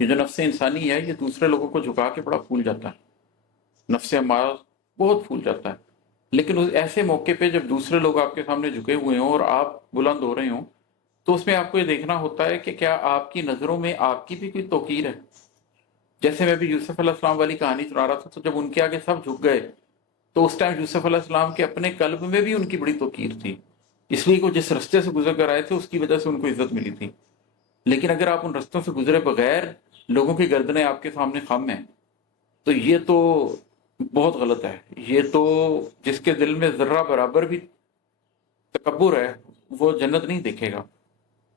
یہ جو نفس انسانی ہے یہ دوسرے لوگوں کو جھکا کے بڑا پھول جاتا ہے، نفس ہمارا بہت پھول جاتا ہے، لیکن اس ایسے موقع پہ جب دوسرے لوگ آپ کے سامنے جھکے ہوئے ہوں اور آپ بلند ہو رہے ہوں، تو اس میں آپ کو یہ دیکھنا ہوتا ہے کہ کیا آپ کی نظروں میں آپ کی بھی کوئی توقیر ہے۔ جیسے میں بھی یوسف علیہ السلام والی کہانی سنا رہا تھا، تو جب ان کے آگے سب جھک گئے تو اس ٹائم یوسف علیہ السلام کے اپنے قلب میں بھی ان کی بڑی توقیر تھی، اس لیے کہ وہ جس رستے سے گزر کر آئے تھے اس کی وجہ سے ان کو عزت ملی تھی۔ لیکن اگر آپ ان رستوں سے گزرے بغیر لوگوں کی گردنیں آپ کے سامنے خم ہیں، تو یہ تو بہت غلط ہے۔ یہ تو جس کے دل میں ذرہ برابر بھی تکبر ہے وہ جنت نہیں دیکھے گا۔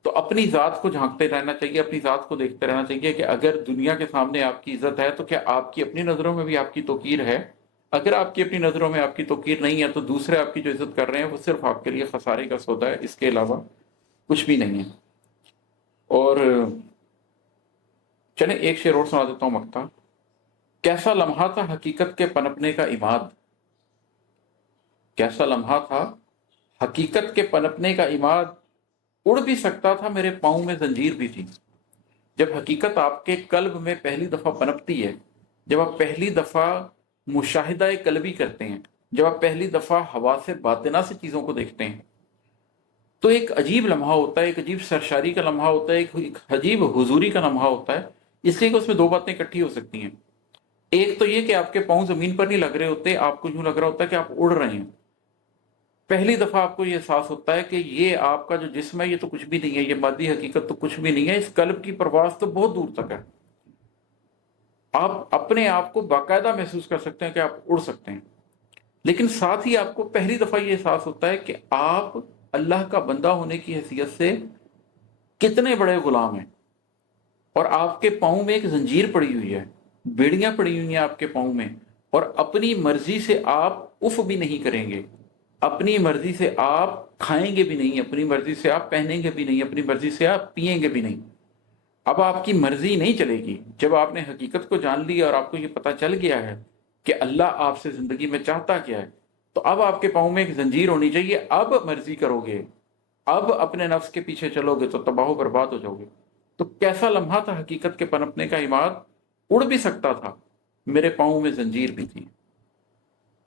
تو اپنی ذات کو جھانکتے رہنا چاہیے، اپنی ذات کو دیکھتے رہنا چاہیے کہ اگر دنیا کے سامنے آپ کی عزت ہے تو کیا آپ کی اپنی نظروں میں بھی آپ کی توقیر ہے۔ اگر آپ کی اپنی نظروں میں آپ کی توقیر نہیں ہے تو دوسرے آپ کی جو عزت کر رہے ہیں وہ صرف آپ کے لیے خسارے کا سودا ہے، اس کے علاوہ کچھ بھی نہیں ہے۔ اور چلیں ایک شعر اور سنا دیتا ہوں مقطع۔ کیسا لمحہ تھا حقیقت کے پنپنے کا عماد، کیسا لمحہ تھا حقیقت کے پنپنے کا عماد، اڑ بھی سکتا تھا میرے پاؤں میں زنجیر بھی تھی۔ جب حقیقت آپ کے قلب میں پہلی دفعہ پنپتی ہے، جب آپ پہلی دفعہ مشاہدہ قلبی کرتے ہیں، جب آپ پہلی دفعہ حواس باطنہ سے چیزوں کو دیکھتے ہیں، تو ایک عجیب لمحہ ہوتا ہے، ایک عجیب سرشاری کا لمحہ ہوتا ہے، ایک عجیب حضوری کا لمحہ ہوتا ہے۔ اس لیے کہ اس میں دو باتیں اکٹھی ہو سکتی ہیں۔ ایک تو یہ کہ آپ کے پاؤں زمین پر نہیں لگ رہے ہوتے، آپ کو یوں لگ رہا ہوتا ہے کہ آپ اڑ رہے ہیں۔ پہلی دفعہ آپ کو یہ احساس ہوتا ہے کہ یہ آپ کا جو جسم ہے یہ تو کچھ بھی نہیں ہے، یہ مادی حقیقت تو کچھ بھی نہیں ہے، اس قلب کی پرواز تو بہت دور تک ہے۔ آپ اپنے آپ کو باقاعدہ محسوس کر سکتے ہیں کہ آپ اڑ سکتے ہیں، لیکن ساتھ ہی آپ کو پہلی دفعہ یہ احساس ہوتا ہے کہ آپ اللہ کا بندہ ہونے کی حیثیت سے کتنے بڑے غلام ہیں، اور آپ کے پاؤں میں ایک زنجیر پڑی ہوئی ہے، بیڑیاں پڑی ہوئی ہیں آپ کے پاؤں میں، اور اپنی مرضی سے آپ اف بھی نہیں کریں گے، اپنی مرضی سے آپ کھائیں گے بھی نہیں، اپنی مرضی سے آپ پہنیں گے بھی نہیں، اپنی مرضی سے آپ پیئیں گے بھی نہیں۔ اب آپ کی مرضی نہیں چلے گی۔ جب آپ نے حقیقت کو جان لیا اور آپ کو یہ پتہ چل گیا ہے کہ اللہ آپ سے زندگی میں چاہتا کیا ہے، تو اب آپ کے پاؤں میں ایک زنجیر ہونی چاہیے۔ اب مرضی کرو گے، اب اپنے نفس کے پیچھے چلو گے تو تباہ و برباد ہو جاؤ گے۔ تو کیسا لمحہ تھا حقیقت کے پنپنے کا عماد، اڑ بھی سکتا تھا میرے پاؤں میں زنجیر بھی تھی۔